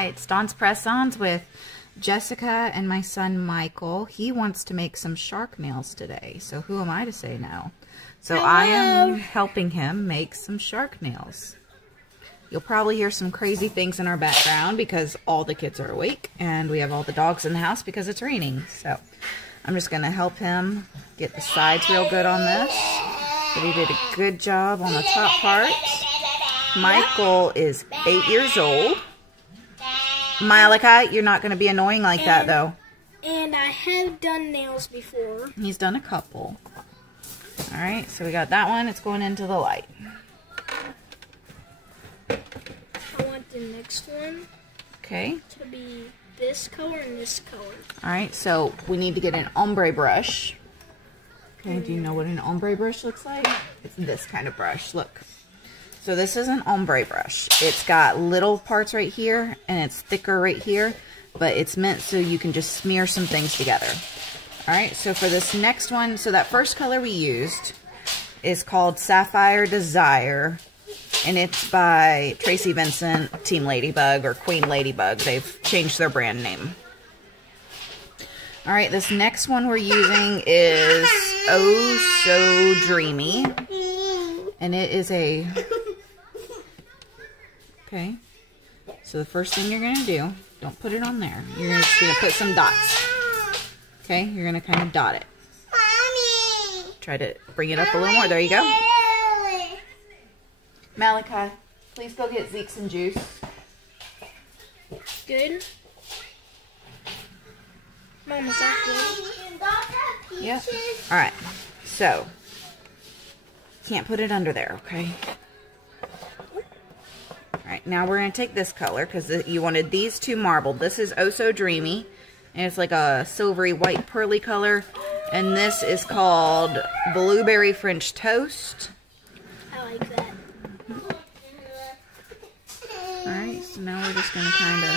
Hi, it's Dawn's Press-Ons with Jessica and my son Michael. He wants to make some shark nails today, so who am I to say no? So hello. I am helping him make some shark nails. You'll probably hear some crazy things in our background because all the kids are awake and we have all the dogs in the house because it's raining. So I'm just going to help him get the sides real good on this. But he did a good job on the top part. Michael is 8 years old. Malachi, you're not going to be annoying like that, though. And I have done nails before. He's done a couple. Alright, so we got that one. It's going into the light. I want the next one to be this color and this color. Alright, so we need to get an ombre brush. Okay, do you know what an ombre brush looks like? It's this kind of brush. Look. So this is an ombre brush. It's got little parts right here, and it's thicker right here, but it's meant so you can just smear some things together. Alright, so for this next one, so that first color we used is called Sapphire Desire, and it's by Tracy Vincent, Team Ladybug, or Queen Ladybug. They've changed their brand name. Alright, this next one we're using is Oh So Dreamy, and it is a... Okay, so the first thing you're going to do, don't put it on there. You're just going to put some dots. Okay, you're going to kind of dot it. Mommy. Try to bring it up a little more. There you go. Malachi, please go get Zeke some juice. Good. Mom, is that good? Yep. Alright, so, can't put it under there, okay? Alright, now we're going to take this color because you wanted these two marbled. This is Oh So Dreamy, and it's like a silvery white pearly color. And this is called Blueberry French Toast. I like that. Alright, so now we're just going to kind of...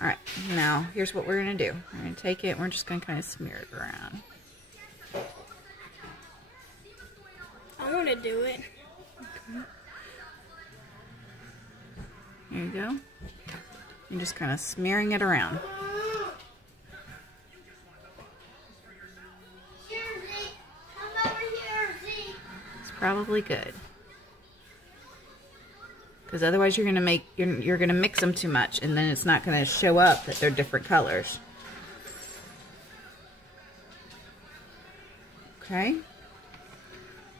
Alright, now here's what we're going to do. We're going to take it, we're just going to kind of smear it around. I want to do it. Okay. There you go. You're just kind of smearing it around. It's probably good. Because otherwise you're gonna mix them too much, and then it's not gonna show up that they're different colors. Okay.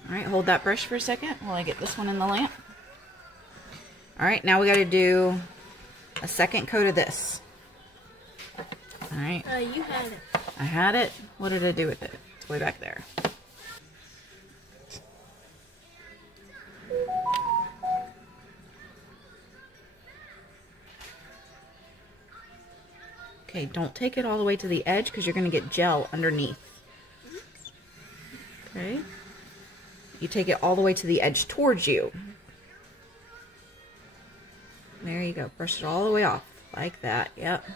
Alright, hold that brush for a second while I get this one in the lamp. Alright, now we gotta do a second coat of this. Alright. You had it. I had it. What did I do with it? It's way back there. Okay, don't take it all the way to the edge because you're going to get gel underneath. Okay. You take it all the way to the edge towards you. There you go. Brush it all the way off. Like that. Yep.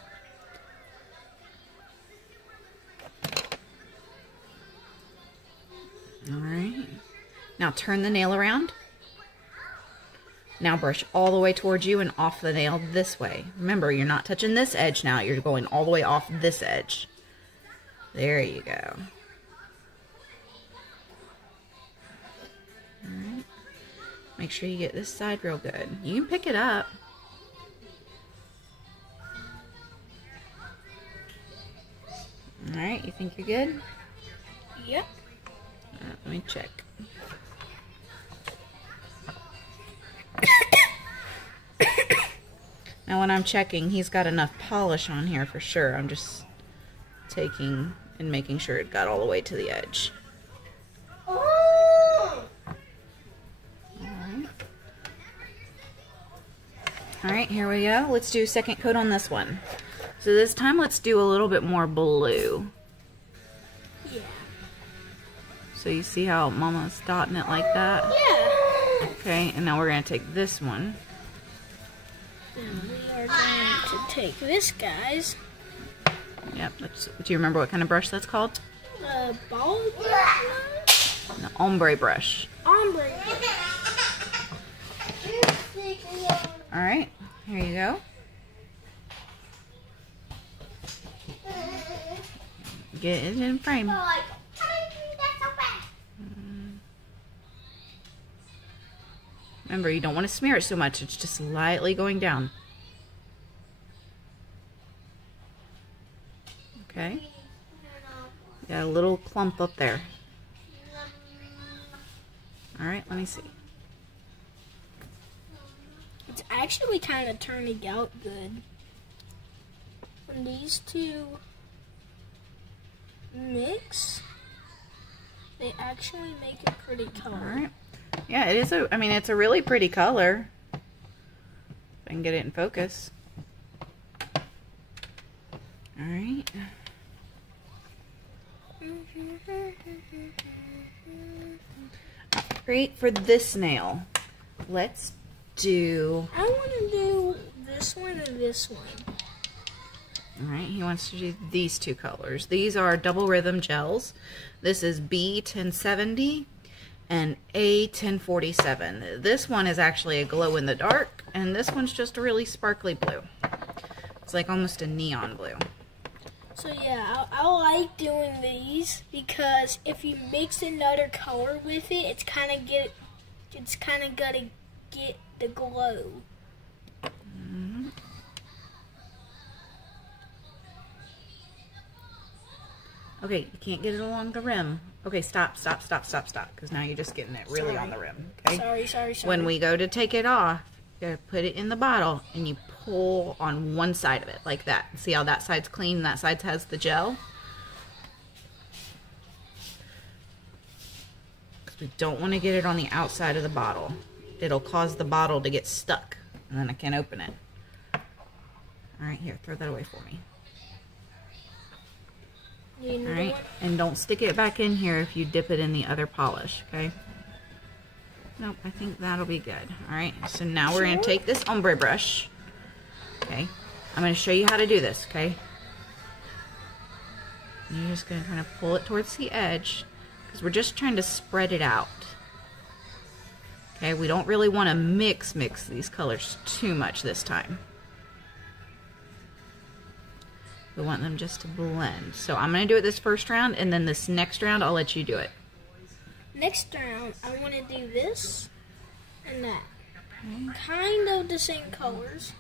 Alright. Now turn the nail around. Now brush all the way towards you and off the nail this way. Remember, you're not touching this edge now. You're going all the way off this edge. There you go. Alright. Make sure you get this side real good. You can pick it up. Alright, you think you're good? Yep. Let me check. Now when I'm checking, he's got enough polish on here for sure. I'm just taking and making sure it got all the way to the edge. Alright, here we go. Let's do a second coat on this one. So this time let's do a little bit more blue. Yeah. So you see how Mama's dotting it like that? Yeah. Okay, and now we're going to take this one. And we are going to take this, guys. Yep, do you remember what kind of brush that's called? Ball brush? An ombre brush. Ombre brush. All right, here you go. Get it in frame. Remember, you don't want to smear it so much. It's just lightly going down. Okay. Got a little clump up there. All right, let me see. It's actually kind of turning out good. When these two mix, they actually make a pretty color. All right. Yeah, it is I mean, it's a really pretty color. If I can get it in focus. All right. Great for this nail. Let's do... I want to do this one and this one. All right, he wants to do these two colors. These are double rhythm gels. This is B1070 and A1047. This one is actually a glow in the dark, and this one's just a really sparkly blue. It's like almost a neon blue. So yeah, I like doing these because if you mix another color with it, it's kind of gonna get the glow. Mm-hmm. Okay, you can't get it along the rim. Okay, stop, because now you're just getting it really on the rim. Okay? Sorry. When we go to take it off, you gotta put it in the bottle and you pull on one side of it, like that. See how that side's clean and that side has the gel? Because we don't want to get it on the outside of the bottle. It'll cause the bottle to get stuck, and then I can't open it. Alright, here, throw that away for me. Alright, and don't stick it back in here if you dip it in the other polish, okay? Nope, I think that'll be good. Alright, so now we're going to take this ombre brush. Okay, I'm going to show you how to do this, okay? And you're just going to kind of pull it towards the edge, because we're just trying to spread it out. Okay, we don't really want to mix these colors too much this time. We want them just to blend. So I'm going to do it this first round, and then this next round I'll let you do it. Next round, I want to do this and that. Kind of the same colors.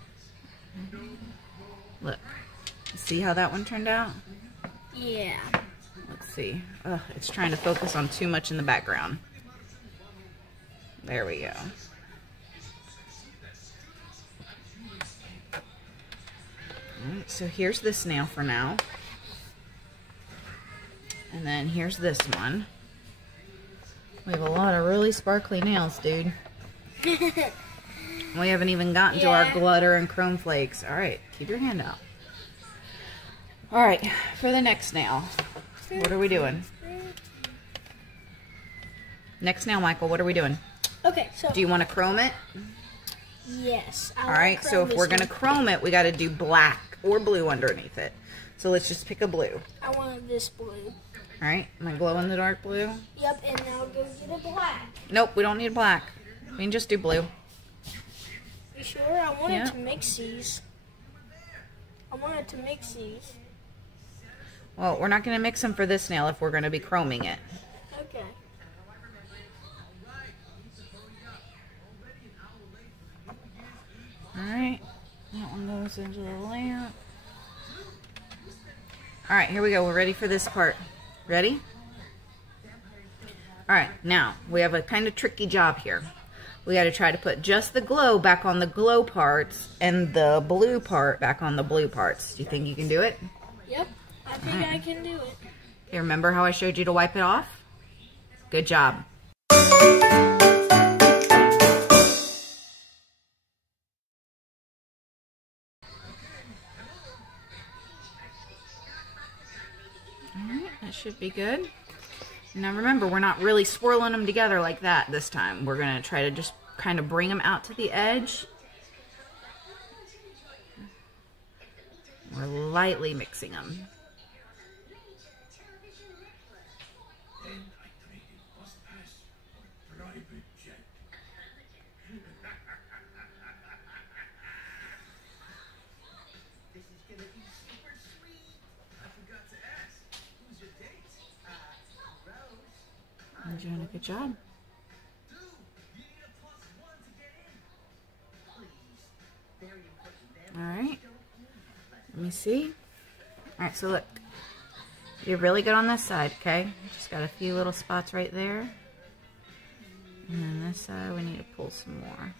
Look. See how that one turned out? Yeah. Let's see. Ugh, it's trying to focus on too much in the background. There we go. Alright, so here's this nail for now. And then here's this one. We have a lot of really sparkly nails, dude. We haven't even gotten to our glitter and chrome flakes. Alright, keep your hand out. Alright, for the next nail, what are we doing? Next nail, Michael, what are we doing? Okay, so... Do you want to chrome it? Yes. Alright, so if we're going to chrome it, we got to do black or blue underneath it. So let's just pick a blue. I want this blue. Alright, my glow-in-the-dark blue? Yep, and now go get a black. Nope, we don't need black. We can just do blue. You sure? I wanted to mix these. Well, we're not going to mix them for this nail if we're going to be chroming it. Okay. Alright, that one goes into the lamp. Alright, here we go. We're ready for this part. Ready? Alright, now, we have a kind of tricky job here. We got to try to put just the glow back on the glow parts and the blue part back on the blue parts. Do you think you can do it? Yep, I think I can do it. Okay, remember how I showed you to wipe it off? Good job. Alright, that should be good. Now remember, we're not really swirling them together like that this time. We're going to try to just kind of bring them out to the edge. We're lightly mixing them. You're doing a good job. Alright. Let me see. Alright, so look. You're really good on this side, okay? Just got a few little spots right there. And then this side, we need to pull some more.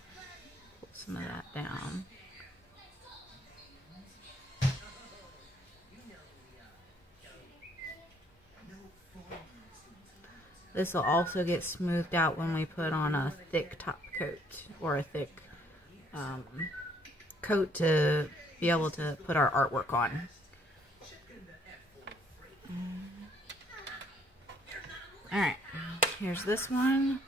Pull some of that down. This will also get smoothed out when we put on a thick top coat or a thick coat to be able to put our artwork on. Alright, here's this one.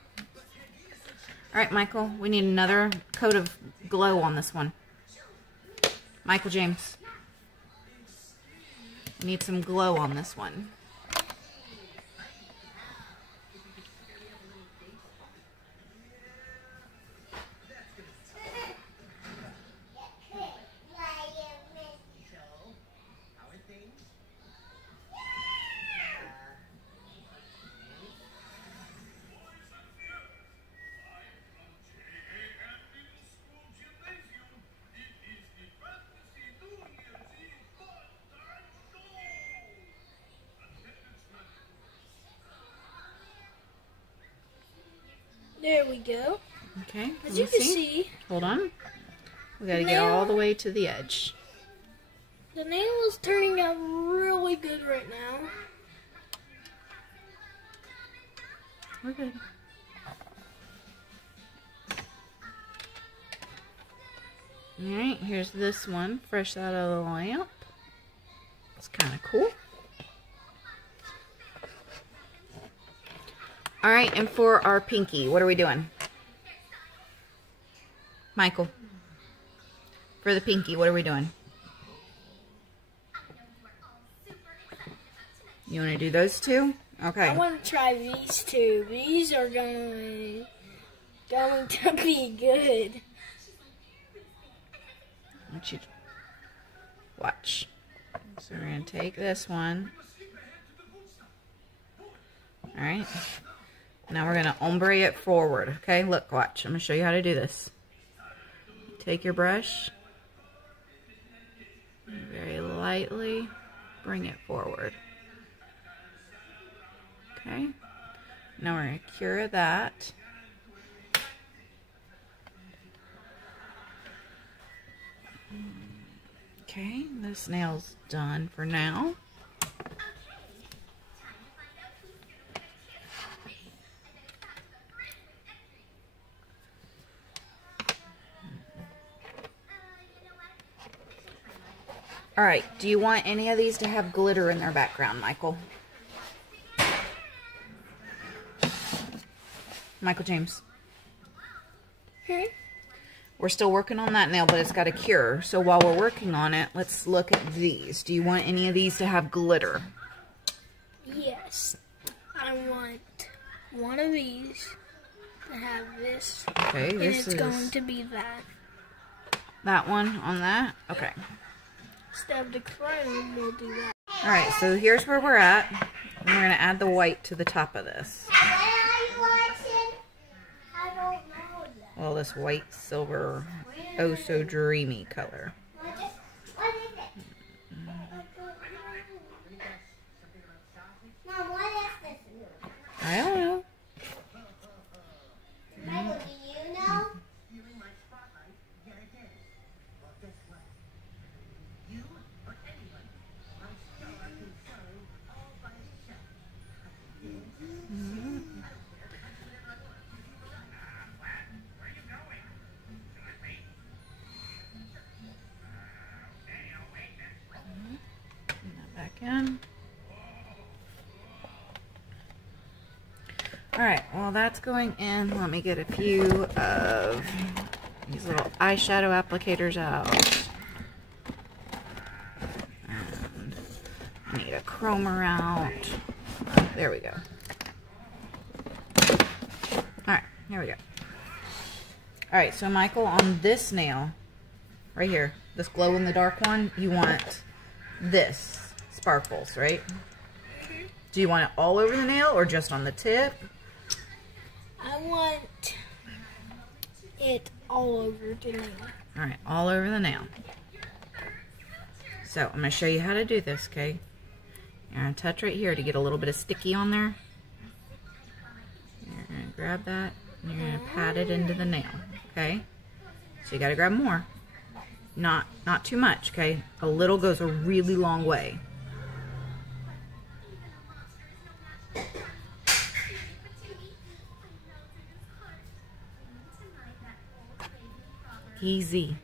Alright, Michael, we need another coat of glow on this one. Michael James. We need some glow on this one. There we go. Okay. As you can see. Hold on. We gotta get all the way to the edge. The nail is turning out really good right now. We're good. Alright, here's this one, fresh out of the lamp. It's kind of cool. Alright, and for our pinky, what are we doing? Michael. For the pinky, what are we doing? You want to do those two? Okay. I want to try these two. These are going to be good. Watch. So we're going to take this one. Alright. Now we're going to ombre it forward. Okay, look, watch. I'm going to show you how to do this. Take your brush. Very lightly bring it forward. Okay. Now we're going to cure that. Okay, this nail's done for now. All right, do you want any of these to have glitter in their background, Michael? Michael James. Okay. We're still working on that nail, but it's got a cure. So while we're working on it, let's look at these. Do you want any of these to have glitter? Yes. I want one of these to have this. Okay, and this it's is going to be that. that one on that? Okay. Instead of the chrome, we'll do that. Alright, so here's where we're at. And we're going to add the white to the top of this. What are you watching? I don't know that. Well, this white, silver, oh so dreamy color. What is it? Mom, what is this? I don't know. Michael, do you know? Back in. Alright, well that's going in. Let me get a few of these little eyeshadow applicators out. And I need a chromer out. There we go. Alright, here we go. Alright, so Michael, on this nail, right here, this glow in the dark one, you want this sparkles, right? Do you want it all over the nail or just on the tip? want it all over the nail. All right, all over the nail. So I'm going to show you how to do this, okay? You're going to touch right here to get a little bit of sticky on there. You're going to grab that and you're going to pat it into the nail, okay? So you got to grab more. Not too much, okay? A little goes a really long way. Easy.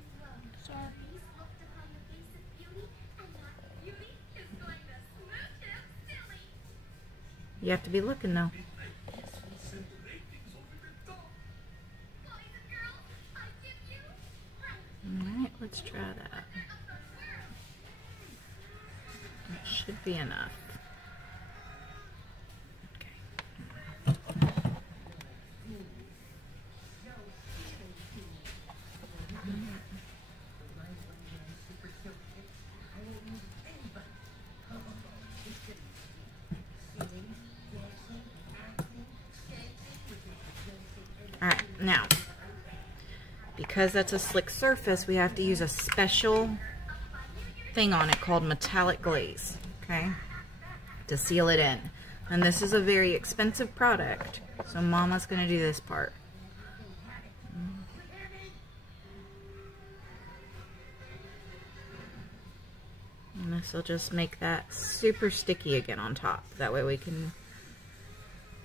You have to be looking though. Alright, let's try that. That should be enough. Alright, now, because that's a slick surface, we have to use a special thing on it called metallic glaze, okay, to seal it in. And this is a very expensive product, so Mama's going to do this part. And this will just make that super sticky again on top. That way we can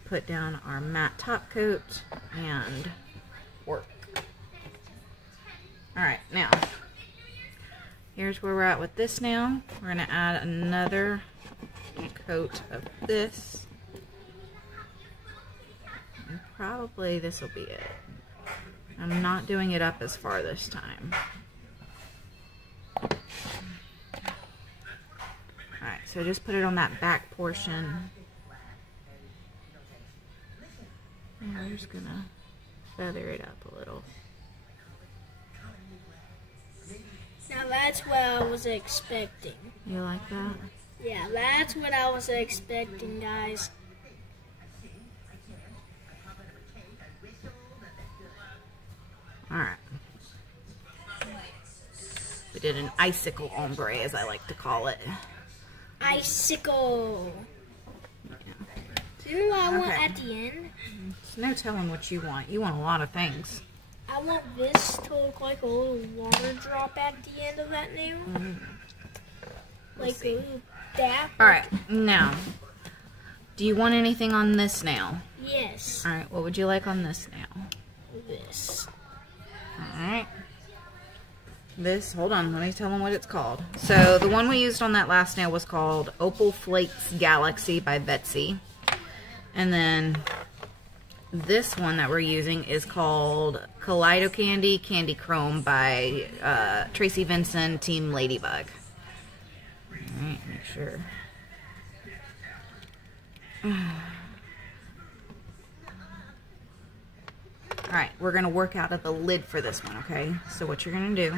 put down our matte top coat and work. Alright, now, here's where we're at with this now. We're going to add another coat of this. And probably this will be it. I'm not doing it up as far this time. Alright, so just put it on that back portion. And we're just going to feather it up a little. Now that's what I was expecting. You like that? Yeah, that's what I was expecting, guys. Alright. We did an icicle ombre, as I like to call it. Icicle. You know what I want at the end? There's no telling what you want. You want a lot of things. I want this to look like a little water drop at the end of that nail. Like a little dap. Alright, now, do you want anything on this nail? Yes. Alright, what would you like on this nail? This. Alright. This, hold on, let me tell them what it's called. So, the one we used on that last nail was called Opal Flakes Galaxy by Vettsy. And then this one that we're using is called Kalidocandy Candy Chrome by Tracy Vincent, Team Ladybug. Alright, make sure. Alright, we're going to work out of the lid for this one, okay? So what you're going to do,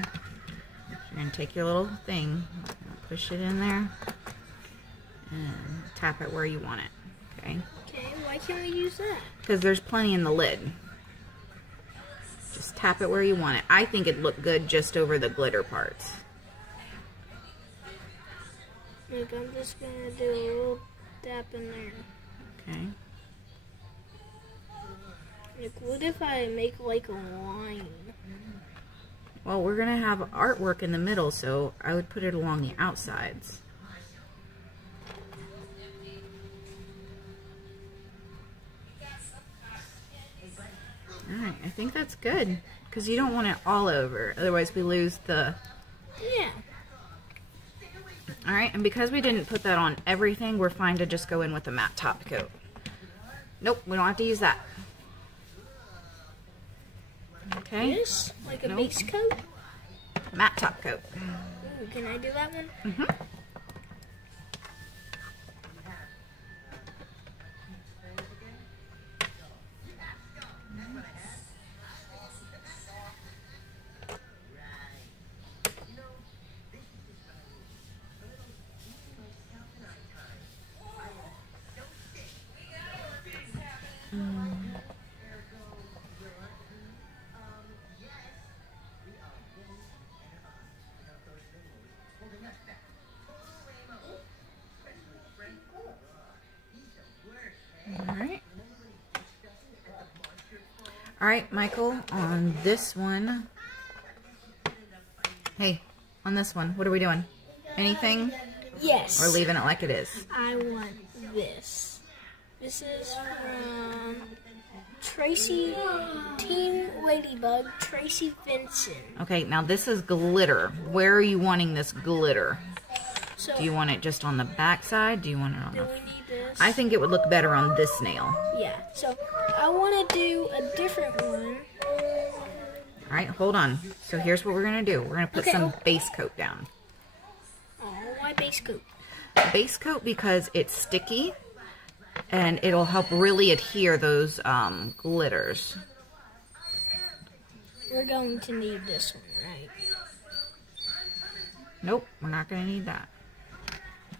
you're going to take your little thing, push it in there, and tap it where you want it, okay? Okay, why can't we use that? Because there's plenty in the lid. Just tap it where you want it. I think it'd look good just over the glitter parts. Look, I'm just going to do a little dap in there. Okay. Like, what if I make like a line? Well, we're going to have artwork in the middle, so I would put it along the outsides. Alright, I think that's good. Because you don't want it all over. Otherwise we lose the... Yeah. Alright, and because we didn't put that on everything, we're fine to just go in with a matte top coat. Nope, we don't have to use that. Okay? This? Like a base coat? Matte top coat. Ooh, can I do that one? Mm-hmm. Alright. Alright, Michael, on this one. Hey, on this one, what are we doing? Anything? Yes. Or leaving it like it is? I want this. This is from Tracy, Team Ladybug, Tracy Vincent. Okay, now this is glitter. Where are you wanting this glitter? So, Do you want it just on the back side? Do you want it on do the... we need this? I think it would look better on this nail. Yeah, so I want to do a different one. Alright, hold on. So here's what we're going to do. We're going to put some base coat down. Oh, why base coat? Base coat because it's sticky and it'll help really adhere those glitters. We're going to need this one, right? Nope, we're not going to need that.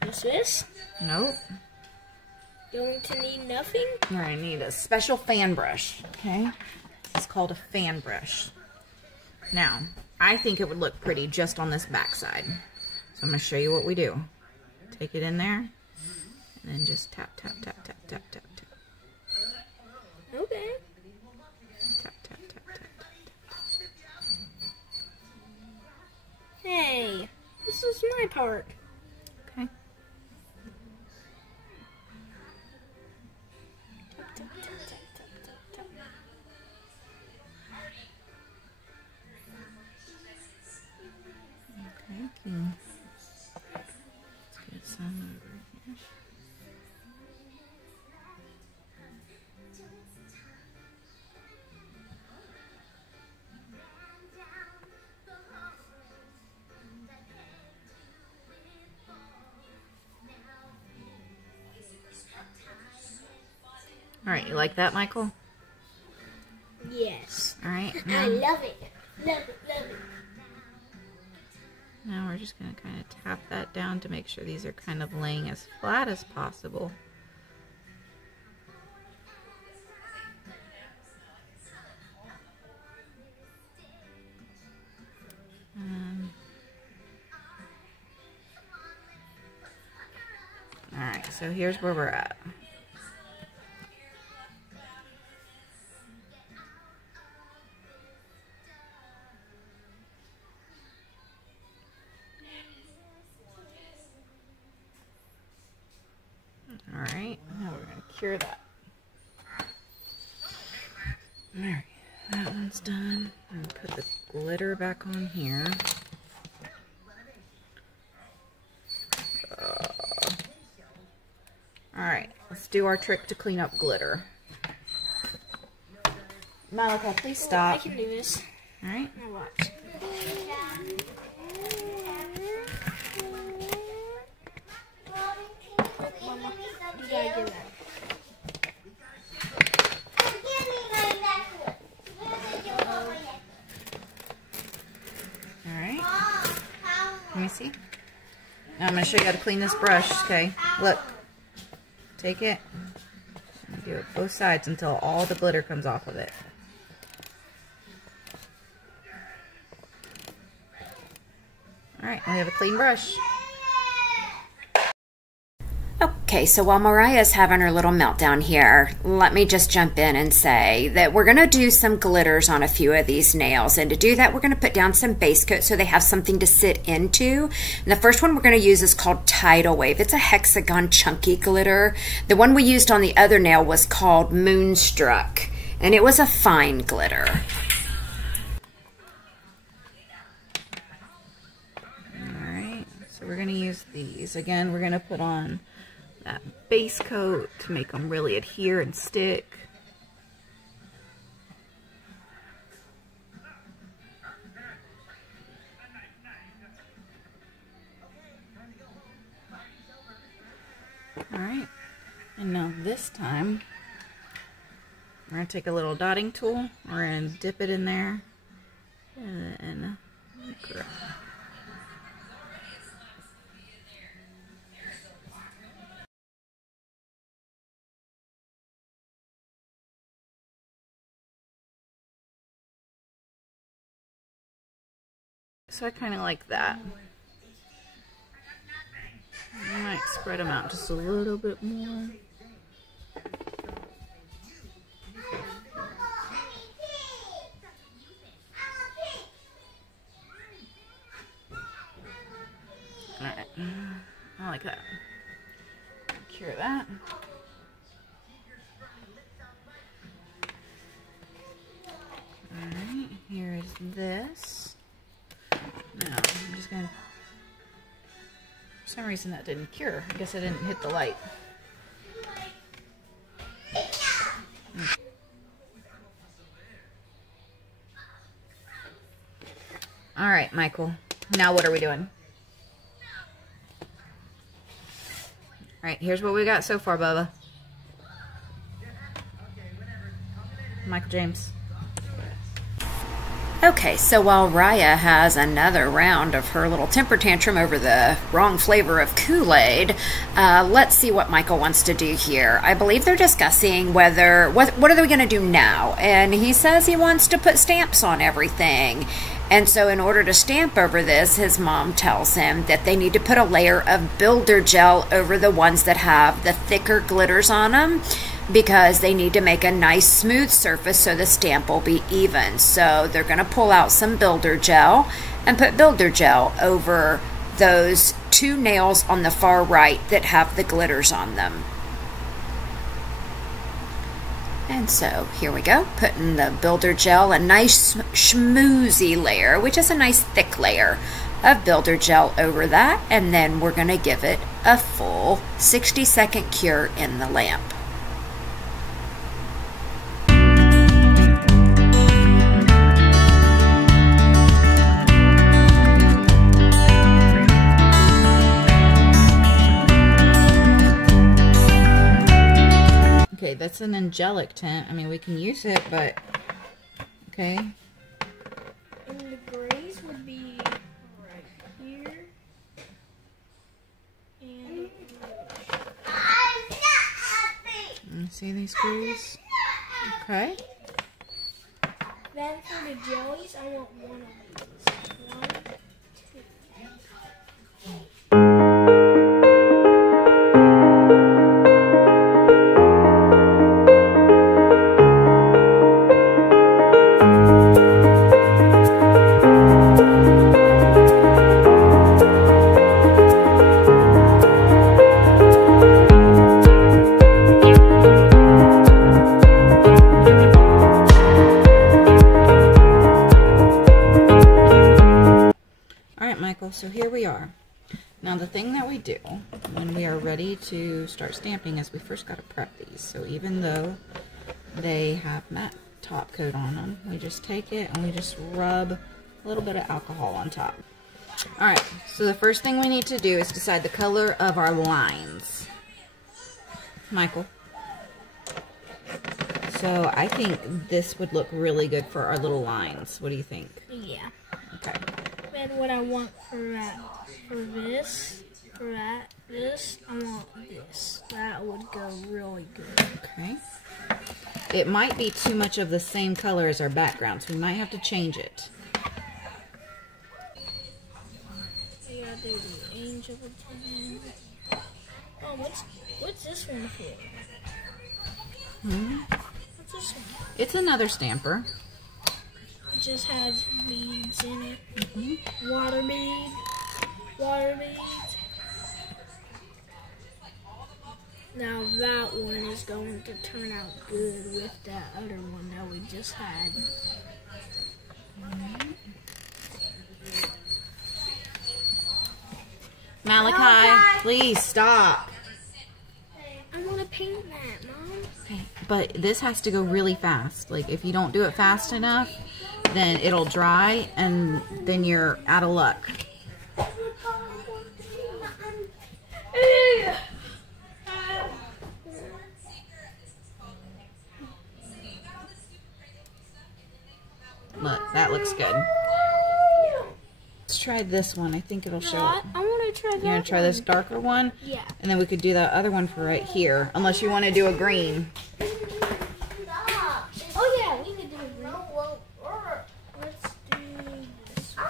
What's this? Nope. Going to need nothing? You're going to need a special fan brush, okay? It's called a fan brush. Now, I think it would look pretty just on this back side. So I'm going to show you what we do. Take it in there, and then just tap, tap, tap, tap, tap, tap, tap. Okay. Tap, tap, tap, tap, tap, tap. Hey, this is my part. Okay. Tap, tap, tap, tap, tap, tap, tap. Okay, let's get some over here. Alright, you like that, Michael? Yes. Alright, I now, love it. Love it, love it. now we're just going to kind of tap that down to make sure these are kind of laying as flat as possible. Alright, so here's where we're at. Alright, now we're going to cure that. Alright, that one's done. I'm going to put the glitter back on here. Alright, let's do our trick to clean up glitter. Malachi, please stop. I can do this. Alright. Now watch. Mama, you gotta get that. Alright. Let me see. Now I'm going to show you how to clean this brush, okay? Look. Take it. And do it both sides until all the glitter comes off of it. Alright, we have a clean brush. Okay, so while Mariah's having her little meltdown here, let me just jump in and say that we're going to do some glitters on a few of these nails. And to do that, we're going to put down some base coat so they have something to sit into. And the first one we're going to use is called Tidal Wave. It's a hexagon chunky glitter. The one we used on the other nail was called Moonstruck, and it was a fine glitter. Alright, so we're going to use these. Again, we're going to put on that base coat to make them really adhere and stick. Alright, and now this time we're going to take a little dotting tool, we're going to dip it in there, and grab. So I kind of like that. I might spread them out just a little bit more. this. No, I'm just gonna, for some reason that didn't cure. I guess I didn't hit the light. All right, Michael. Now what are we doing? All right, here's what we got so far, Bubba. Michael James. Okay, so while Raya has another round of her little temper tantrum over the wrong flavor of Kool-Aid, let's see what Michael wants to do here. I believe they're discussing whether, what are they going to do now? And he says he wants to put stamps on everything. And so in order to stamp over this, his mom tells him that they need to put a layer of builder gel over the ones that have the thicker glitters on them, because they need to make a nice smooth surface so the stamp will be even. So they're going to pull out some builder gel and put builder gel over those two nails on the far right that have the glitters on them. And so here we go, putting the builder gel, a nice schmoozy layer, which is a nice thick layer of builder gel over that, and then we're going to give it a full 60-second cure in the lamp. Okay, that's an angelic tint. I mean, we can use it, but okay. And the grays would be right here. And You see these grays? Okay. then for the jellies, I want one of these. 1, 2. So here we are. Now the thing that we do when we are ready to start stamping is we first got to prep these. So even though they have matte top coat on them, we just take it and we just rub a little bit of alcohol on top. Alright, so the first thing we need to do is decide the color of our lines. Michael. So I think this would look really good for our little lines. What do you think? Yeah. Okay. And what I want for that, this, I want this. That would go really good. Okay. It might be too much of the same color as our background, so we might have to change it. I gotta do the angel again. Oh, what's this one for? What's this one? It's another stamper. It just has beads in it. Water beads. Now that one is going to turn out good with that other one that we just had. Malachi, please stop. I want to paint that, Mom. Okay, but this has to go really fast. Like, if you don't do it fast enough, then it'll dry, and then you're out of luck. Look, that looks good. Let's try this one. I think it'll show up. I want to try that. You want to try this darker one? Yeah. And then we could do that other one for right here. Unless you want to do a green. Oh yeah, we could do a green. Let's do this one.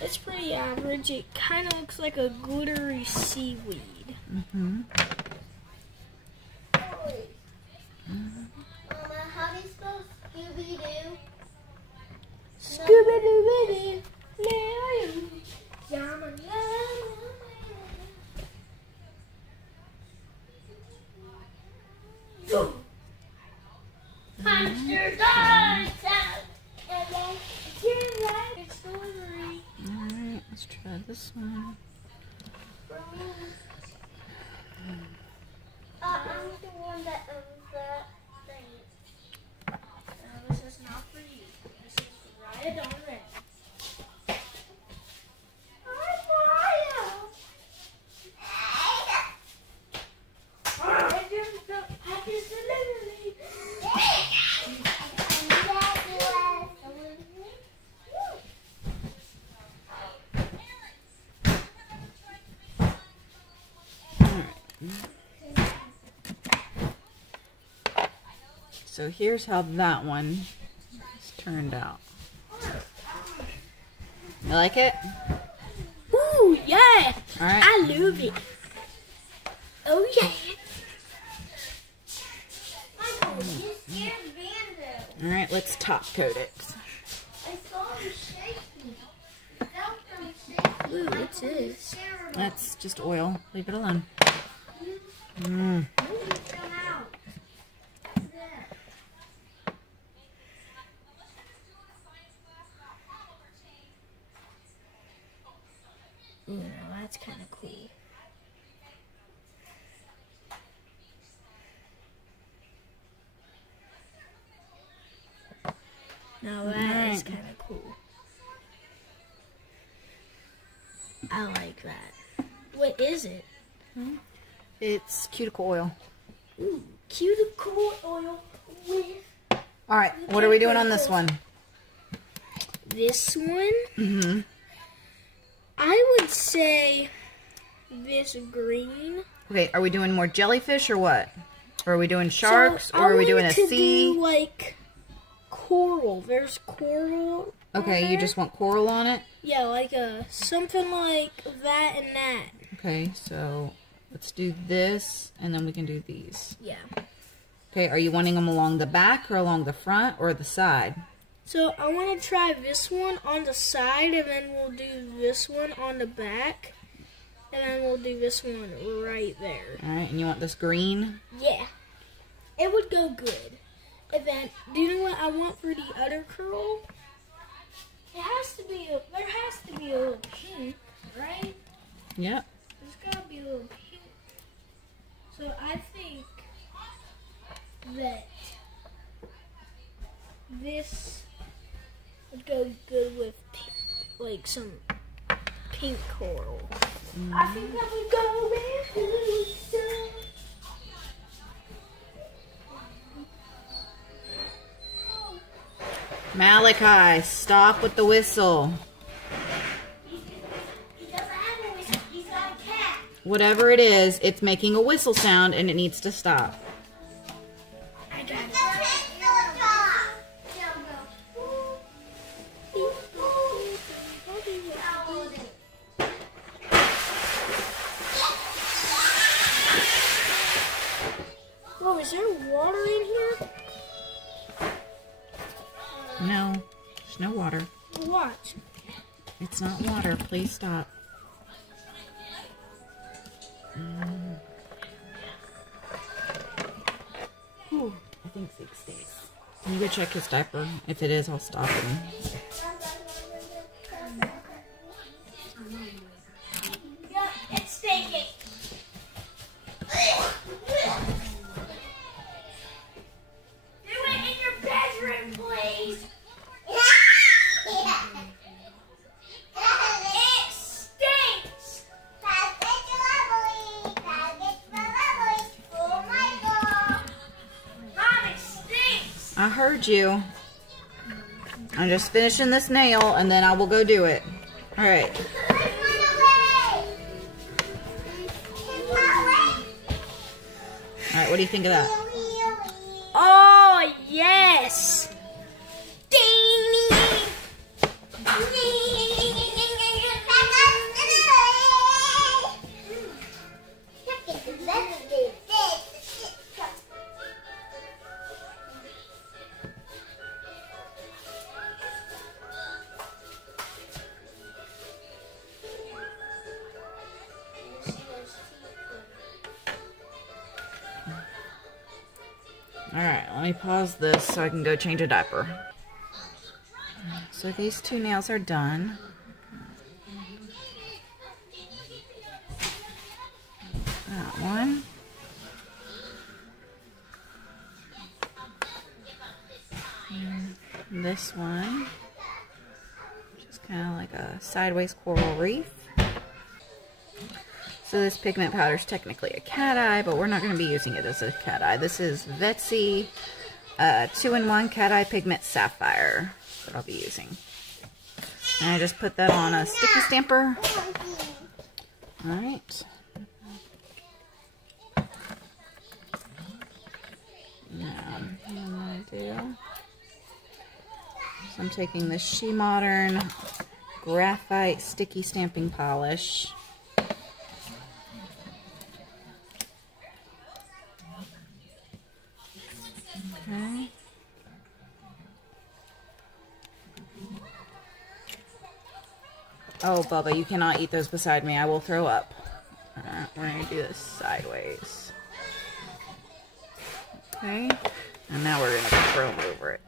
It's pretty average. It kind of looks like a glittery seaweed. Mama, how do you spell Scooby-Doo? Scooby-Doo-Doo. Hamster dance. Let's try this one. I'm the one that owns that thing. This is not for you. This is right on red. So here's how that one turned out. You like it? Ooh, yeah. All right. I love it. Oh, yeah. Michael, you scared Vando. All right, let's top coat it. I saw him shaking. I felt him shaking. Ooh, what's this? That's just oil. Leave it alone. Come out. Ooh, that's kind of cool. Now that is kind of cool. I like that. What is it? It's cuticle oil. Ooh, cuticle oil with All right, what are we doing on this one? this one. Mm-hmm. I would say this green. Okay, are we doing more jellyfish or what? Or are we doing sharks So or are we I doing a want to sea? do like coral. There's coral. Okay, on you there. just want coral on it? Yeah, like something like that and that. Okay, so let's do this and then we can do these. Yeah. Okay, are you wanting them along the back or along the front or the side? So I want to try this one on the side, and then we'll do this one on the back, and then we'll do this one right there. All right, and you want this green? Yeah, it would go good. And then, do you know what I want for the other curl? It has to be there has to be a little pink, right? Yep. There's gotta be a little pink. So I think that this would go good with pink, like some pink coral. I think that would go with some. Malachi, stop with the whistle. He doesn't have a whistle. He's got a cat. Whatever it is, it's making a whistle sound and it needs to stop. I got it. Whoa, is there water in here? No, there's no water. Watch. It's not water. Please stop. Whew, I think Zeke stays. Can you go check his diaper? If it is, I'll stop him. Yeah, it's stinking. Do it in your bedroom, please. It stinks. Mom, it stinks. I heard you. I'm just finishing this nail and then I will go do it. All right. All right, what do you think of that? Oh, yes. All right, let me pause this so I can go change a diaper. So these two nails are done. one. And this one, just kind of like a sideways coral reef. So this pigment powder is technically a CatEye, but we're not going to be using it as a CatEye. This is Vettsy 2-in-1 CatEye Pigment Sapphire that I'll be using. And I just put that on a sticky stamper. Alright. Now, what I'm going to do, so I'm taking the She Modern Graphite Sticky Stamping Polish. Okay. Oh, Bubba, you cannot eat those beside me. I will throw up. Alright, we're going to do this sideways. Okay. And now we're going to chrome over it.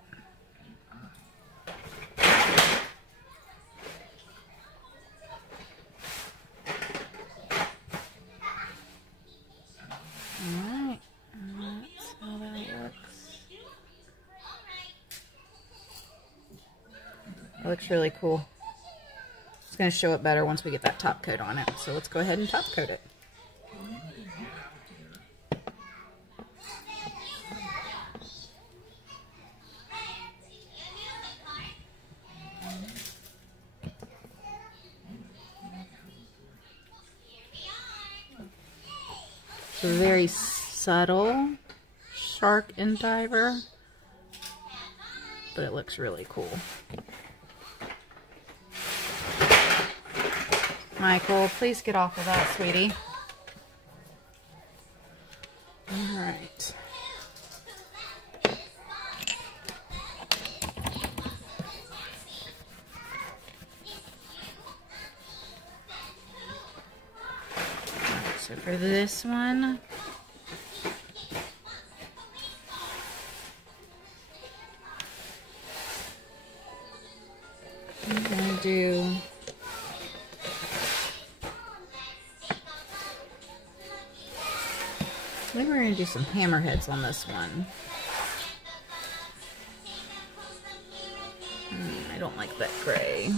Alright. That's how that looks. It looks really cool. It's going to show it better once we get that top coat on it. So let's go ahead and top coat it. It's a very subtle shark and diver, but it looks really cool. Michael, please get off of that, sweetie. All right. So for this one, I'm going to do I think we're going to do some hammerheads on this one. I don't like that gray.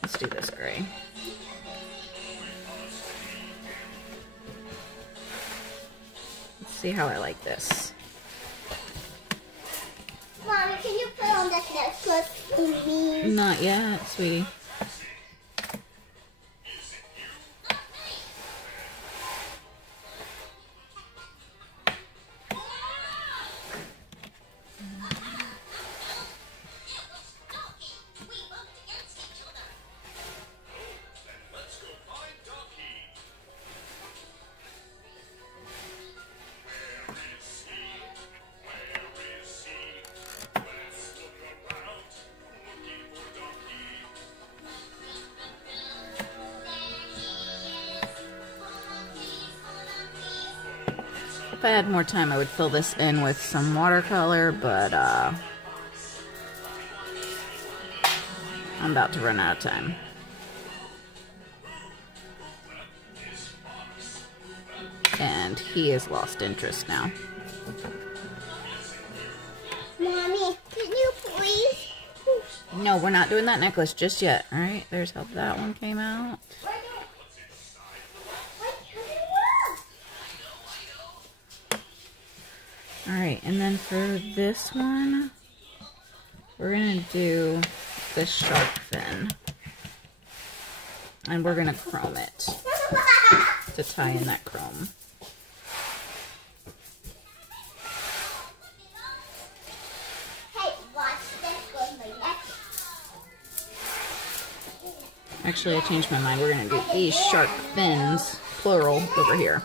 Let's do this gray. Let's see how I like this. Mommy, can you put on that necklace for me? Not yet, sweetie. If I had more time, I would fill this in with some watercolor, but I'm about to run out of time. And he has lost interest now. Mommy, can you please? No, we're not doing that necklace just yet. All right, there's how that one came out. Alright, and then for this one, we're going to do this shark fin. And we're going to chrome it to tie in that chrome. Hey, watch this with my necklace. Actually, I changed my mind. We're going to do these shark fins, plural, over here.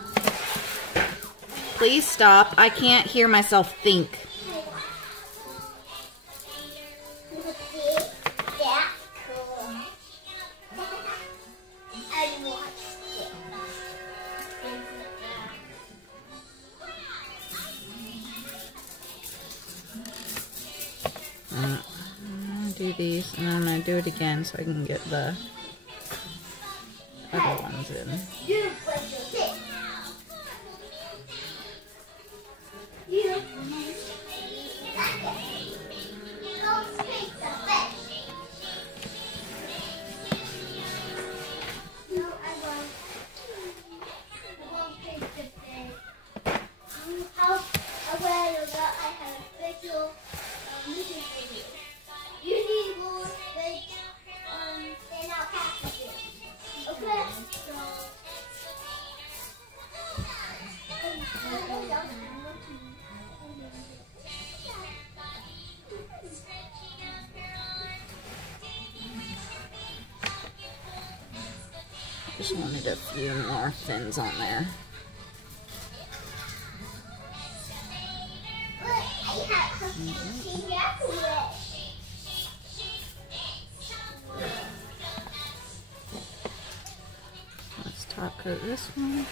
Please stop. I can't hear myself think. That's cool. And watch this. I'm going to do these, and then I'm going to do it again so I can get the other ones in. You break your stick. You don't take the fish. No, I won't. I won't take the fish. However, I have a special music video. You need more fish, then I'll catch the fish. Okay? Just wanted a few more fins on there. Let's top coat this one.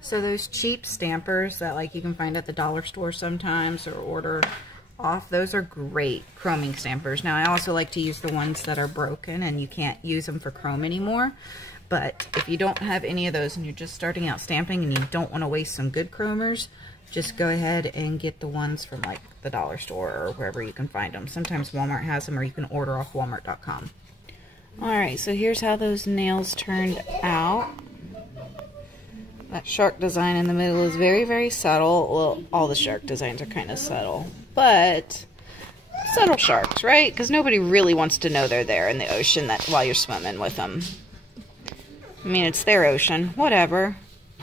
So those cheap stampers that like you can find at the dollar store sometimes or order off, those are great chroming stampers. Now I also like to use the ones that are broken and you can't use them for chrome anymore. But if you don't have any of those and you're just starting out stamping and you don't want to waste some good chromers, just go ahead and get the ones from like the dollar store or wherever you can find them. Sometimes Walmart has them or you can order off walmart.com. Alright, so here's how those nails turned out. That shark design in the middle is very, very subtle. Well, all the shark designs are kind of subtle. But subtle sharks, right? Because nobody really wants to know they're there in the ocean while you're swimming with them. I mean, it's their ocean. Whatever.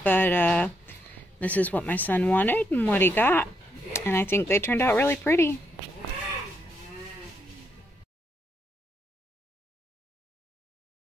But this is what my son wanted and what he got. And I think they turned out really pretty.